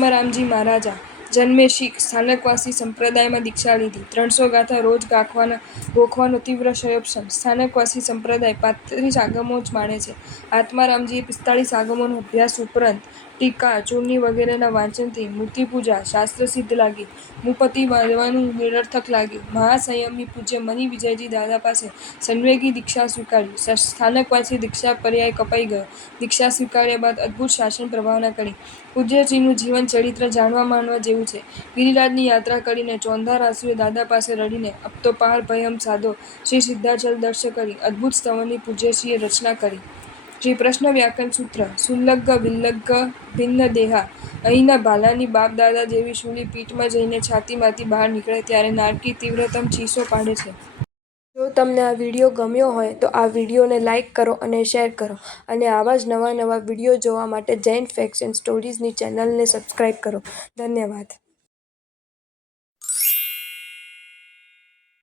આત્મારામજી મહારાજા જન્મે શીખ સ્થાનકવાસી સંપ્રદાયમાં દીક્ષા લીધી. 300 ગાથા રોજ ગોખવાનો તીવ્ર શયોપશમ. સ્થાનકવાસી સંપ્રદાય 35 આગમો જ માને છે. આત્મારામજીએ 45 આગમોનો અભ્યાસ ઉપરાંત ટીકા, ચૂર્ણી વગેરેના વાંચનથી મૂર્તિપૂજા શાસ્ત્રસિદ્ધ લાગી. મુપતિ બાંધવાનું નિરર્થક લાગ્યું. મહાસંયમી પૂજ્ય મની વિજયજી દાદા પાસે સંવેગી દીક્ષા સ્વીકારી. સ્થાનકવાસી દીક્ષા પર્યાય કપાઈ ગયો. દીક્ષા સ્વીકાર્યા બાદ અદભુત શાસન પ્રભાવના કરી. પૂજ્યજીનું જીવન ચરિત્ર જાણવા માણવા જેવું છે. ગિરિરાજની યાત્રા કરીને ચોંધાર આંસુએ દાદા પાસે રડીને અબ તો પાર ભયમ સાધો શ્રી સિદ્ધાચલ દર્શ કરી અદભુત સ્તવની પૂજ્યશ્રીએ રચના કરી. શ્રી પ્રશ્ન વ્યાકરણ સૂત્ર સુલ્લગ્ગ વિલ્લગ્ગ ભિન્ન દેહા અહીંના ભાલાની બાપ દાદા જેવી શૂલી પીઠમાં જઈને છાતીમાંથી બહાર નીકળે ત્યારે નારકી તીવ્રતમ ચીસો પાડે છે. જો તમને આ વિડીયો ગમ્યો હોય તો આ વિડીયોને લાઇક કરો અને શેર કરો અને આવા જ નવા વિડીયો જોવા માટે જૈન ફેક્ટ્સ એન્ડ સ્ટોરીઝની ચેનલને સબસ્ક્રાઈબ કરો. ધન્યવાદ.